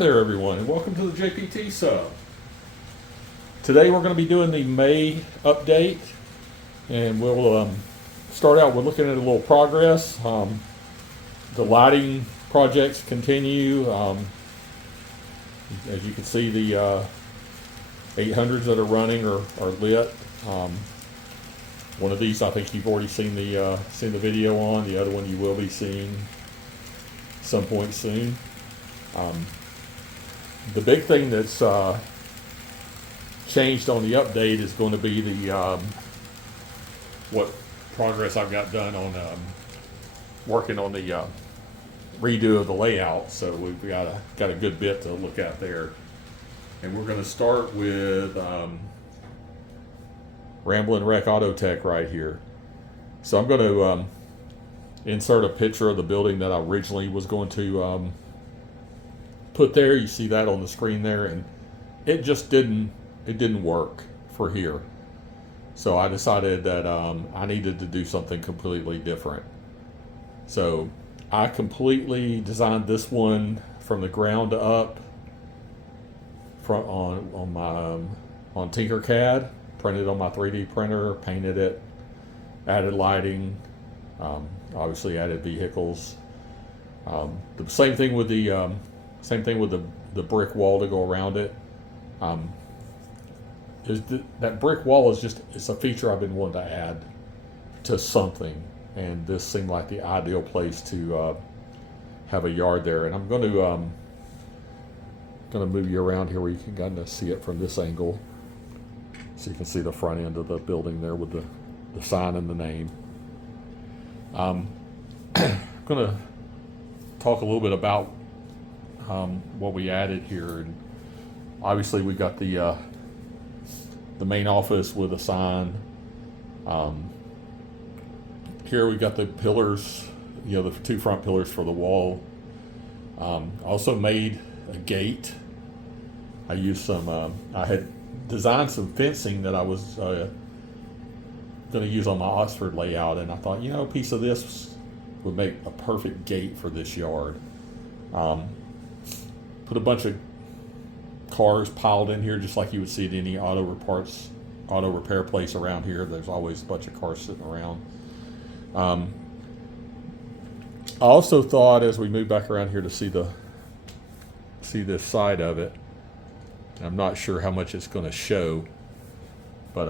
there everyone, and welcome to the JPT sub. Today we're going to be doing the May update, and we'll start out with looking at a little progress. The lighting projects continue. As you can see, the 800s that are running are lit. One of these I think you've already seen the video on. The other one you will be seeing some point soon. The big thing that's changed on the update is going to be the what progress I've got done on working on the redo of the layout. So we've got a good bit to look at there, and we're going to start with Ramblin' Wreck Auto Tech right here. So I'm going to insert a picture of the building that I originally was going to put there. You see that on the screen there, and it just didn't work for here. So I decided that I needed to do something completely different. So I completely designed this one from the ground up on Tinkercad, printed on my 3D printer, painted it, added lighting, obviously added vehicles. The same thing with the brick wall to go around it. That brick wall it's a feature I've been wanting to add to something, and this seemed like the ideal place to have a yard there. And I'm going to move you around here where you can kind of see it from this angle, so you can see the front end of the building there with the sign and the name. I'm going to talk a little bit about what we added here. And obviously we got the main office with a sign. Here we got the pillars, the two front pillars for the wall. Also made a gate. I used I had designed some fencing that I was going to use on my Oxford layout, and I thought, a piece of this would make a perfect gate for this yard. Put a bunch of cars piled in here, just like you would see at any auto repair place around here. There's always a bunch of cars sitting around. I also thought, as we move back around here to see this side of it, I'm not sure how much it's going to show, but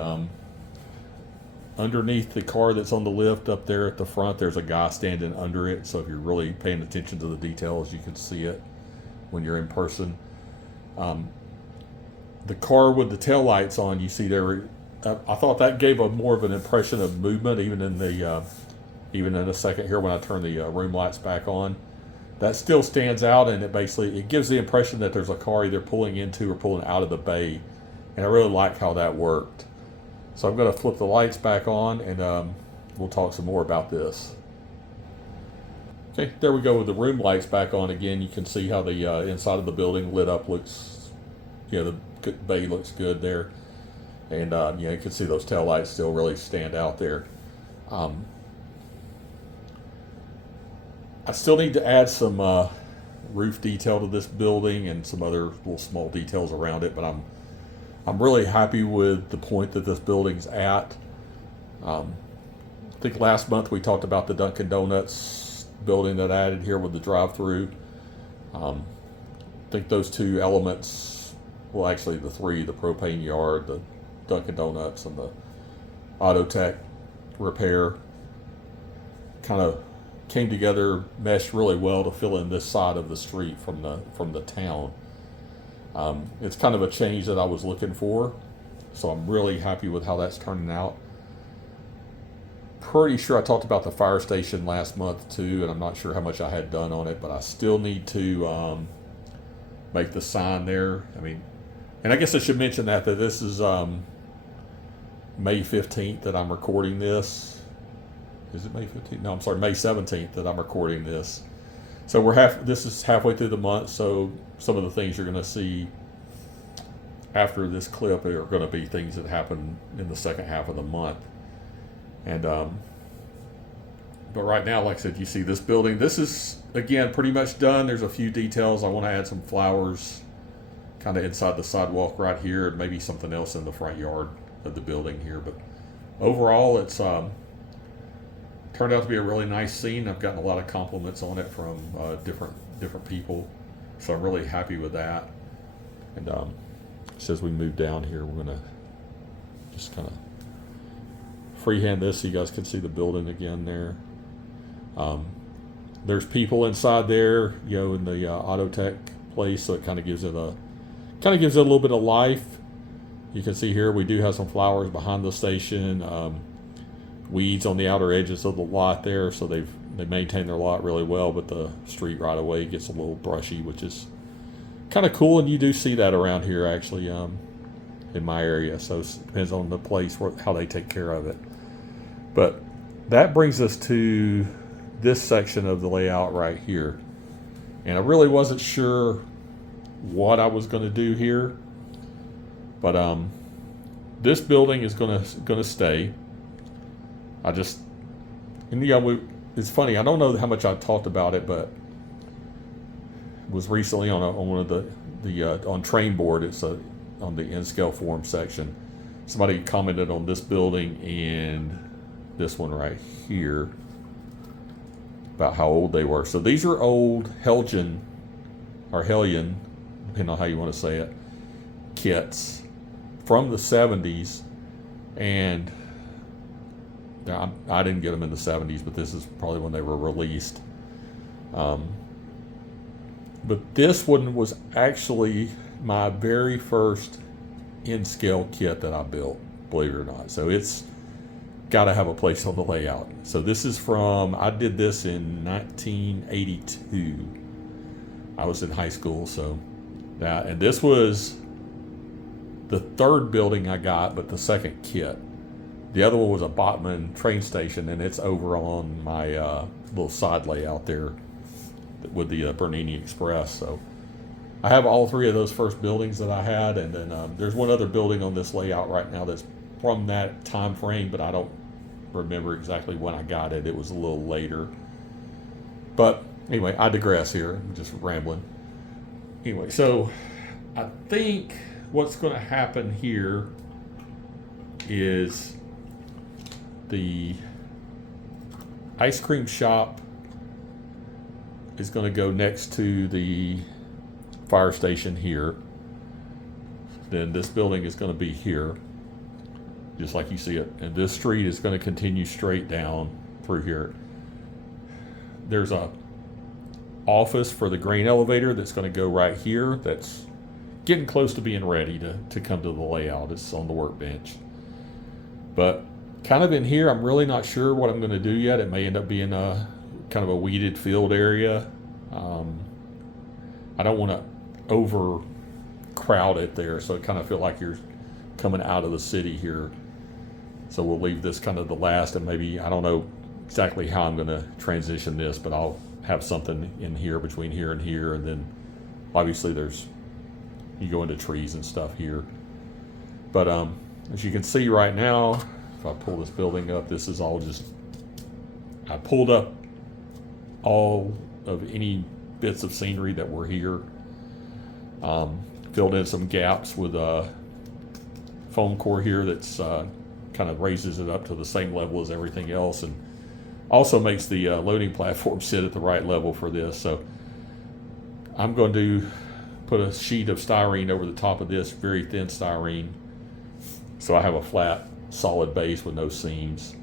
underneath the car that's on the lift up there at the front, there's a guy standing under it. So if you're really paying attention to the details, you can see it when you're in person. The car with the tail lights on, you see there, I thought that gave more of an impression of movement, even in a second here when I turn the room lights back on. That still stands out, and it gives the impression that there's a car either pulling into or pulling out of the bay, and I really like how that worked. So I'm going to flip the lights back on, and we'll talk some more about this. Okay, there we go with the room lights back on again. You can see how the inside of the building lit up looks, the bay looks good there. And you can see those tail lights still really stand out there. I still need to add some roof detail to this building and some other little small details around it, but I'm really happy with the point that this building's at. I think last month we talked about the Dunkin' Donuts building that I added here with the drive-through. I think those two elements, well, actually the three, the propane yard, the Dunkin' Donuts, and the auto tech repair, kind of came together, meshed really well to fill in this side of the street from the town. It's kind of a change that I was looking for, so I'm really happy with how that's turning out. Pretty sure I talked about the fire station last month too, and I'm not sure how much I had done on it, but I still need to make the sign there. And I guess I should mention that this is May 15th that I'm recording this. Is it May 15th? No, I'm sorry, May 17th that I'm recording this. So this is halfway through the month, so some of the things you're going to see after this clip are going to be things that happen in the second half of the month. And But right now, like I said, you see this building. This is, again, pretty much done. There's a few details. I want to add some flowers kind of inside the sidewalk right here, and maybe something else in the front yard of the building here. But overall, it's turned out to be a really nice scene. I've gotten a lot of compliments on it from different people, so I'm really happy with that. And as we move down here, we're gonna just kind of freehand this so you guys can see the building again there. There's people inside there, you know, in the auto tech place, so it kind of gives it a little bit of life. You can see here we do have some flowers behind the station, weeds on the outer edges of the lot there, so they maintain their lot really well, but the street right away gets a little brushy, which is kind of cool, and you do see that around here actually in my area, so it depends on the place how they take care of it. But that brings us to this section of the layout right here, and I really wasn't sure what I was going to do here, but this building is going to stay. It's funny, I don't know how much I talked about it, but it was recently on one of the on Train Board. It's on the N-Scale forum section. Somebody commented on this building and this one right here about how old they were. So these are old Hellion, depending on how you want to say it, kits from the 70s, and I didn't get them in the 70s, but this is probably when they were released. But this one was actually my very first N-Scale kit that I built, believe it or not. So it's got to have a place on the layout. So this is I did this in 1982. I was in high school, and this was the third building I got, but the second kit. The other one was a Botman train station, and it's over on my little side layout there with the Bernini Express. So I have all three of those first buildings that I had, and then there's one other building on this layout right now that's from that time frame, but I don't remember exactly when I got it. It was a little later. But anyway, I digress here. I'm just rambling. Anyway, so I think what's going to happen here is the ice cream shop is going to go next to the fire station here. Then this building is going to be here, just like you see it. And this street is going to continue straight down through here. There's a office for the grain elevator that's going to go right here. That's getting close to being ready to come to the layout. It's on the workbench. But kind of in here, I'm really not sure what I'm going to do yet. It may end up being a kind of a weeded field area. I don't want to overcrowd it there, so it kind of feel like you're coming out of the city here. So we'll leave this kind of the last, and maybe, I don't know exactly how I'm going to transition this, but I'll have something in here between here, and then obviously you go into trees and stuff here. But as you can see right now, if I pull this building up, this is all I pulled up all of any bits of scenery that were here. Filled in some gaps with a foam core here that's kind of raises it up to the same level as everything else, and also makes the loading platform sit at the right level for this. So I'm going to put a sheet of styrene over the top of this, very thin styrene, so I have a flat, solid base with no seams.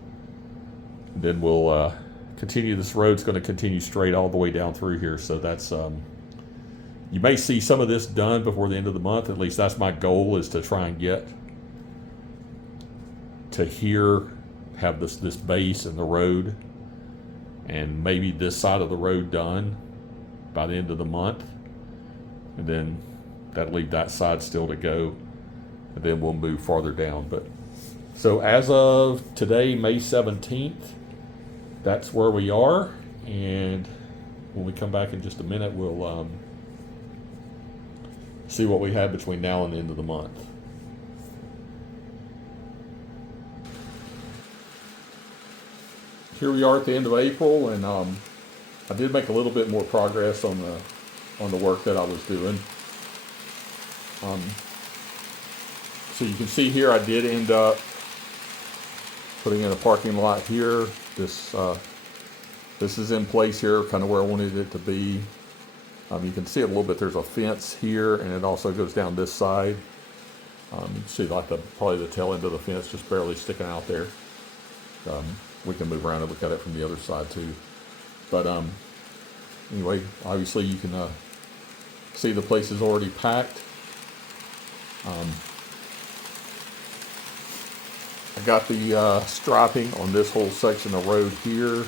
And then we'll continue. This road's going to continue straight all the way down through here. So that's you may see some of this done before the end of the month. At least that's my goal, is to try and get to here, have this base and the road, and maybe this side of the road done by the end of the month, and then that'll leave that side still to go, and then we'll move farther down. But so as of today, May 17th, that's where we are. And when we come back in just a minute, we'll see what we have between now and the end of the month. here we are at the end of April, and I did make a little bit more progress on the work that I was doing. So you can see here I did end up putting in a parking lot here. This is in place here, kind of where I wanted it to be. You can see it a little bit. There's a fence here, and it also goes down this side. You can see like probably the tail end of the fence just barely sticking out there. We can move around and look at it from the other side too. But anyway, obviously you can see the place is already packed. I got the striping on this whole section of road here.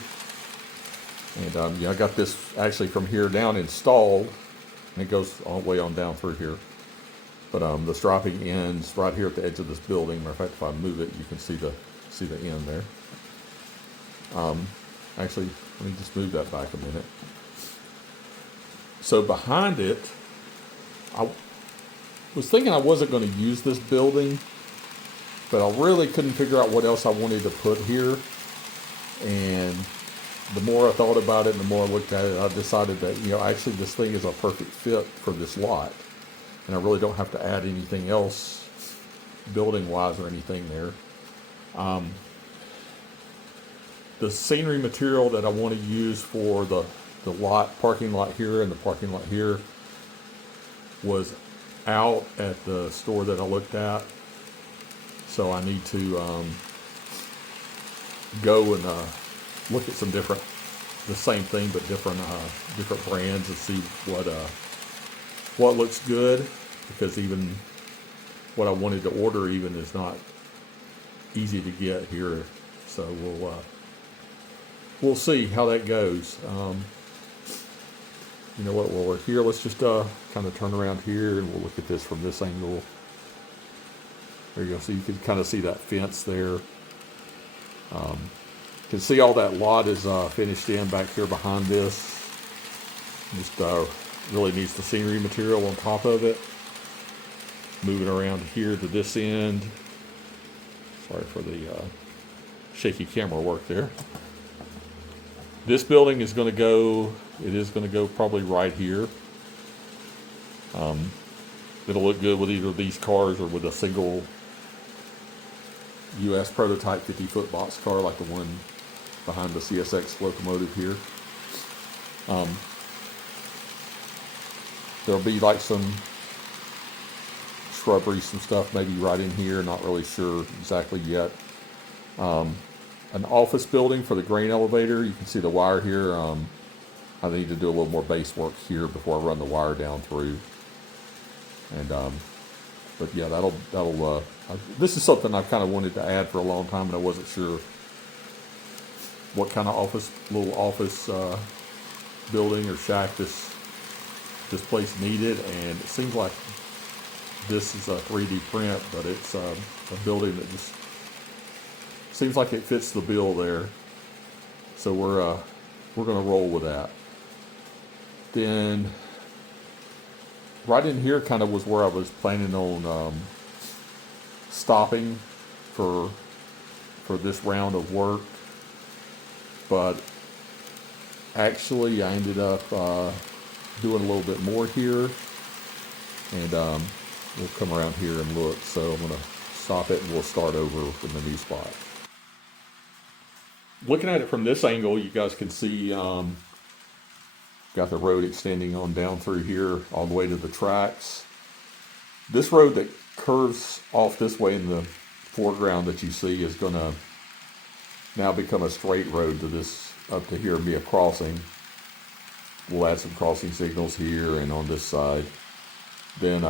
And yeah, I got this actually from here down installed, and it goes all the way on down through here. But the striping ends right here at the edge of this building. Matter of fact, if I move it, you can see the end there. Actually, let me just move that back a minute. So behind it, I was thinking I wasn't going to use this building, but I really couldn't figure out what else I wanted to put here. And the more I thought about it and the more I looked at it, I decided that, actually this thing is a perfect fit for this lot. And I really don't have to add anything else building-wise or anything there. The scenery material that I want to use for the parking lot here and the parking lot here was out at the store that I looked at. So I need to go and look at some the same thing but different brands and see what looks good, because even what I wanted to order even is not easy to get here. So we'll see how that goes. You know what? While we're here, let's just kind of turn around here and we'll look at this from this angle. There you go. So you can kind of see that fence there. You can see all that lot is finished in back here behind this. Just really needs the scenery material on top of it. Moving around here to this end. Sorry for the shaky camera work there. This building is going to go, probably right here. It'll look good with either of these cars or with a single US prototype 50-foot box car like the one behind the CSX locomotive here. There'll be like some shrubbery, some stuff maybe right in here, not really sure exactly yet. An office building for the grain elevator. You can see the wire here. I need to do a little more base work here before I run the wire down through. And but yeah, that'll this is something I've kind of wanted to add for a long time, and I wasn't sure what kind of little office building or shack this place needed. And it seems like this is a 3D print, but it's a building that just seems like it fits the bill there. So we're going to roll with that. Then right in here kind of was where I was planning on stopping for this round of work, but actually I ended up doing a little bit more here, and we'll come around here and look. So I'm going to stop it and we'll start over in the new spot. Looking at it from this angle, you guys can see got the road extending on down through here all the way to the tracks. This road that curves off this way in the foreground that you see is going to now become a straight road to this up to here and be a crossing. We'll add some crossing signals here and on this side. Then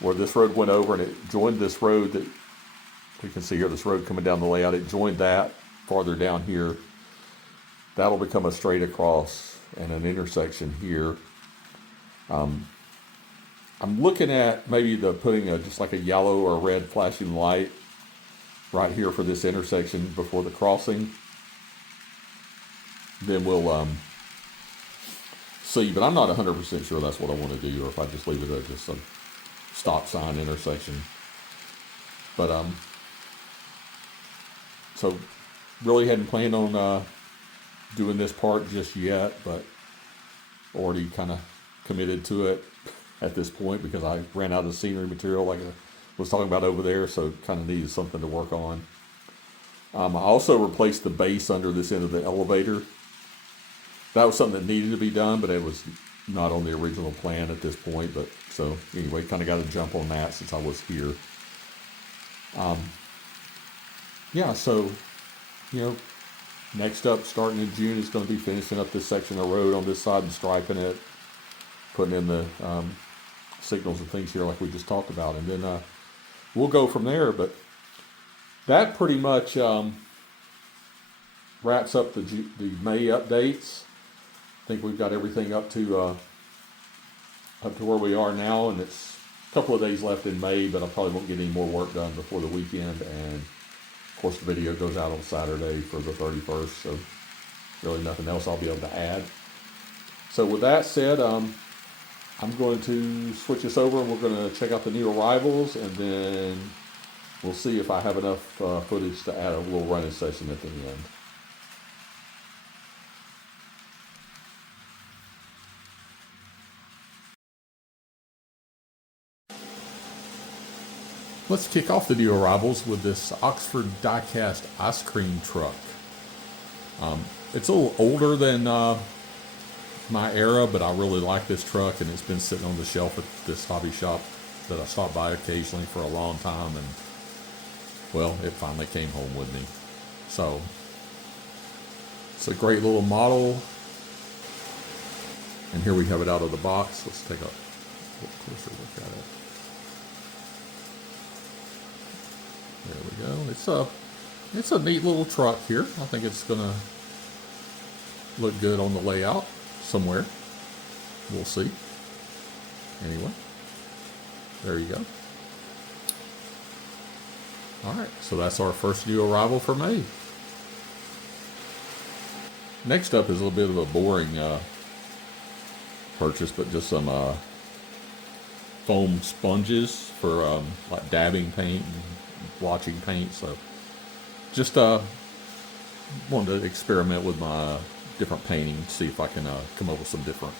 where this road went over and it joined this road that you can see here, this road coming down the layout, it joined that farther down here. That'll become a straight across and an intersection here. I'm looking at maybe putting just like a yellow or red flashing light right here for this intersection before the crossing. Then we'll see, but I'm not 100% sure that's what I want to do, or if I just leave it at just a stop sign intersection. But so really hadn't planned on doing this part just yet, but already kind of committed to it at this point because I ran out of scenery material like I was talking about over there, so kind of needed something to work on. I also replaced the base under this end of the elevator. That was something that needed to be done, but it was not on the original plan at this point. But so anyway, kind of got to jump on that since I was here. Yeah, so next up, starting in June, is going to be finishing up this section of road on this side and striping it, putting in the signals and things here like we just talked about, and then we'll go from there. But that pretty much wraps up the May updates. I think we've got everything up to where we are now, and it's a couple of days left in May, but I probably won't get any more work done before the weekend. And of course, the video goes out on Saturday for the 31st, so really nothing else I'll be able to add. So with that said, I'm going to switch this over and we're going to check out the new arrivals, and then we'll see if I have enough footage to add a little running session at the end. Let's kick off the new arrivals with this Oxford die-cast ice cream truck. It's a little older than my era, but I really like this truck, and it's been sitting on the shelf at this hobby shop that I stop by occasionally for a long time, and well, it finally came home with me. So it's a great little model, and here we have it out of the box. Let's take a little closer look at it. There we go. It's a neat little truck here. I think it's gonna look good on the layout somewhere. We'll see. Anyway, there you go. All right, so that's our first new arrival for May. Next up is a little bit of a boring purchase, but just some foam sponges for like dabbing paint and blotching paint. So just wanted to experiment with my different painting, see if I can come up with some different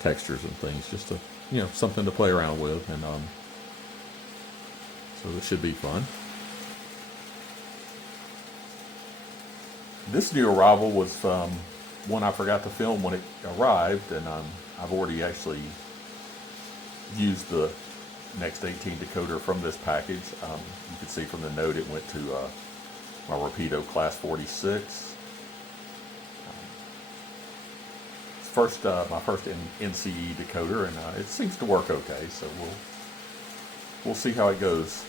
textures and things, just to something to play around with, and so this should be fun. This new arrival was one I forgot to film when it arrived, and I've already actually used the Next 18 decoder from this package. You can see from the note it went to my Rapido Class 46. It's my first NCE decoder, and it seems to work okay, so we'll see how it goes.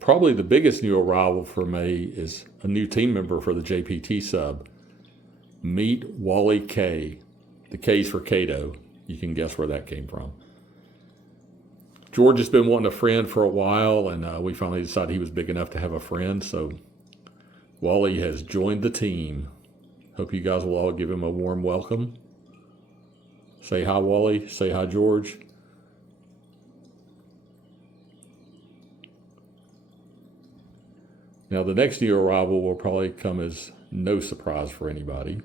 Probably the biggest new arrival for me is a new team member for the JPT sub. Meet Wally K. The K's for Kato. You can guess where that came from. George has been wanting a friend for a while, and we finally decided he was big enough to have a friend, so Wally has joined the team. Hope you guys will all give him a warm welcome. Say hi, Wally. Say hi, George. Now, the next new arrival will probably come as no surprise for anybody.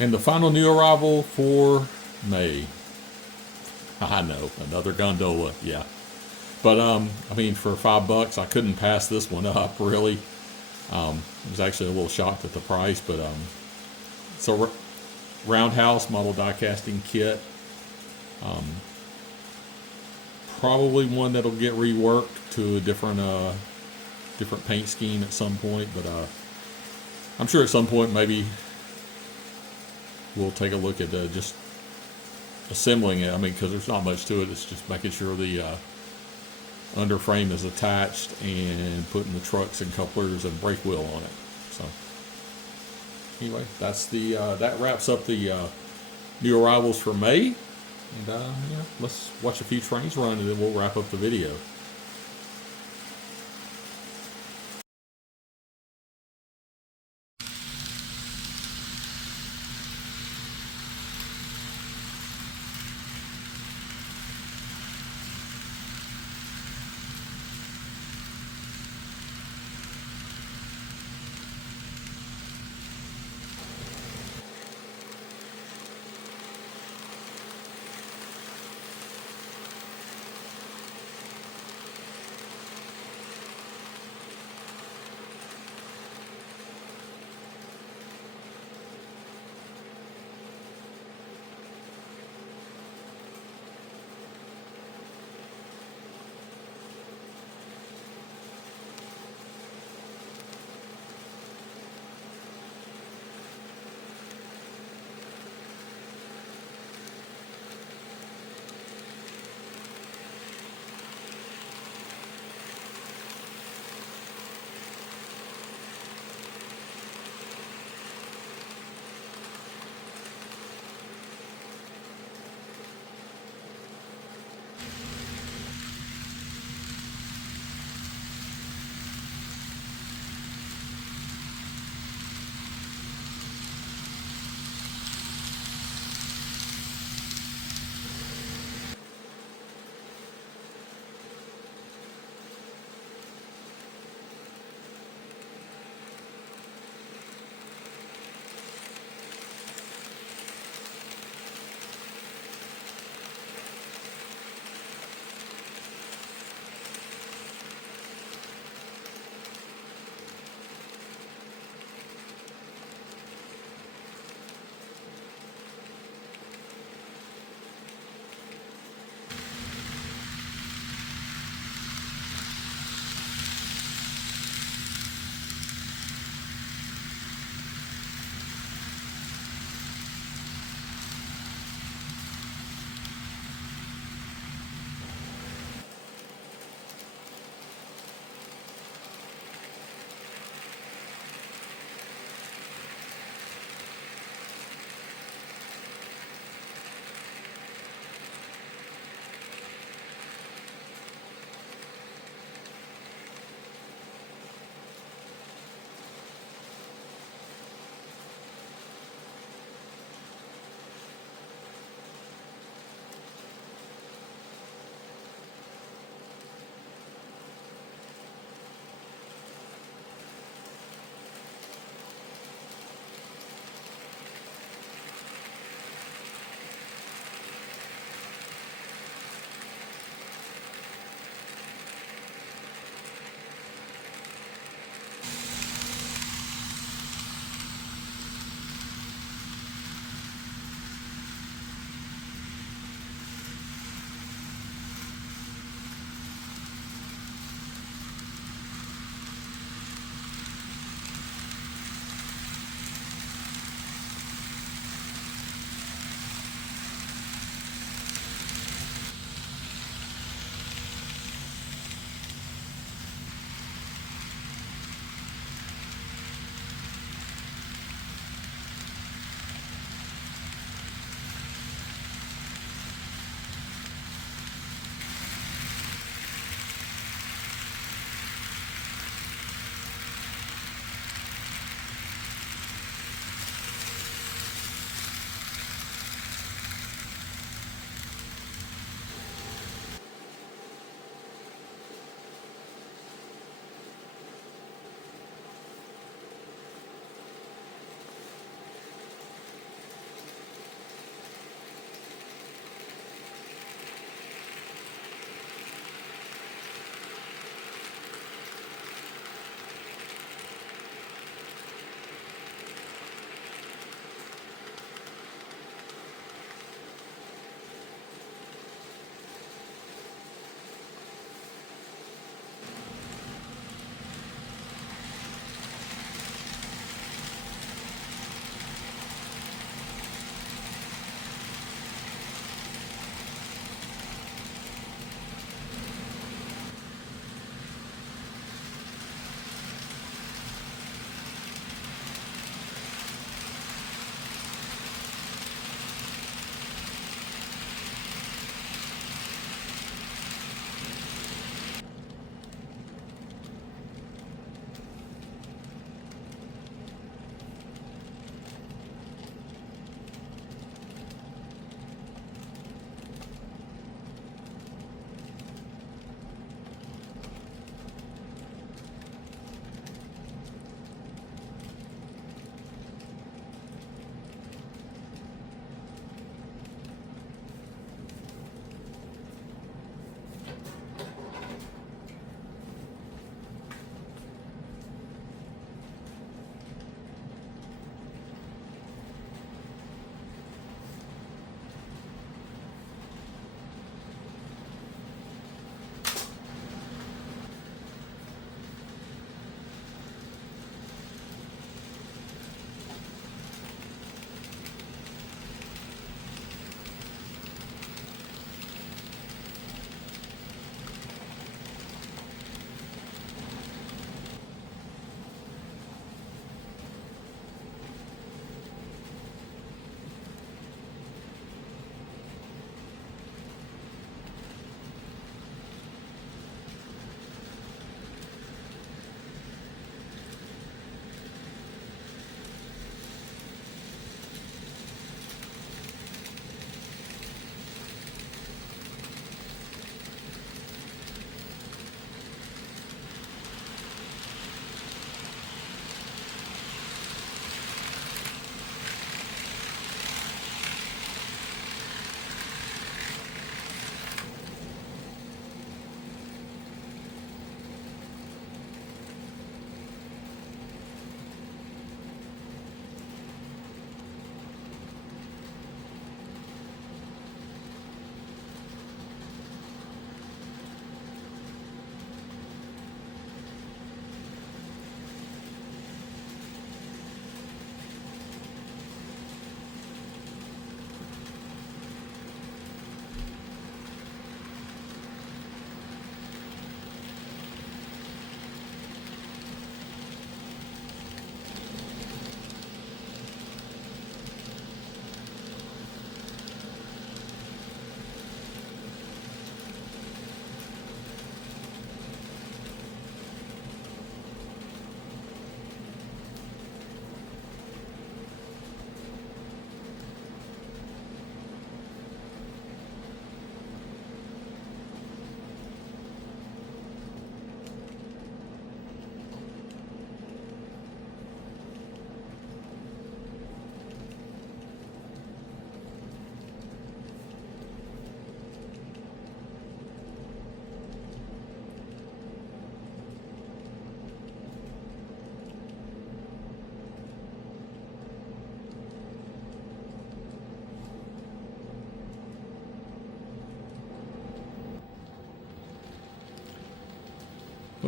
And the final new arrival for May. I know, another gondola, yeah. But, I mean, for $5, I couldn't pass this one up, really. I was actually a little shocked at the price, but it's a roundhouse model die casting kit. Probably one that'll get reworked to a different paint scheme at some point, but I'm sure at some point maybe we'll take a look at just assembling it. I mean, because there's not much to it. It's just making sure the underframe is attached and putting the trucks and couplers and brake wheel on it. So anyway, that's that wraps up the new arrivals for May. And let's watch a few trains run, and then we'll wrap up the video.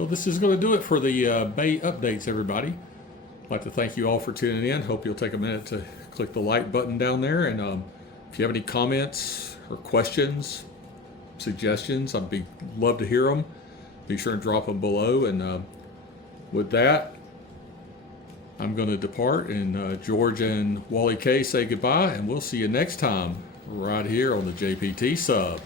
Well, this is going to do it for the Bay updates, everybody. I'd like to thank you all for tuning in. Hope you'll take a minute to click the like button down there. And if you have any comments or questions, suggestions, love to hear them. Be sure and drop them below. And with that, I'm going to depart, and George and Wally K say goodbye, and we'll see you next time right here on the JPT Sub.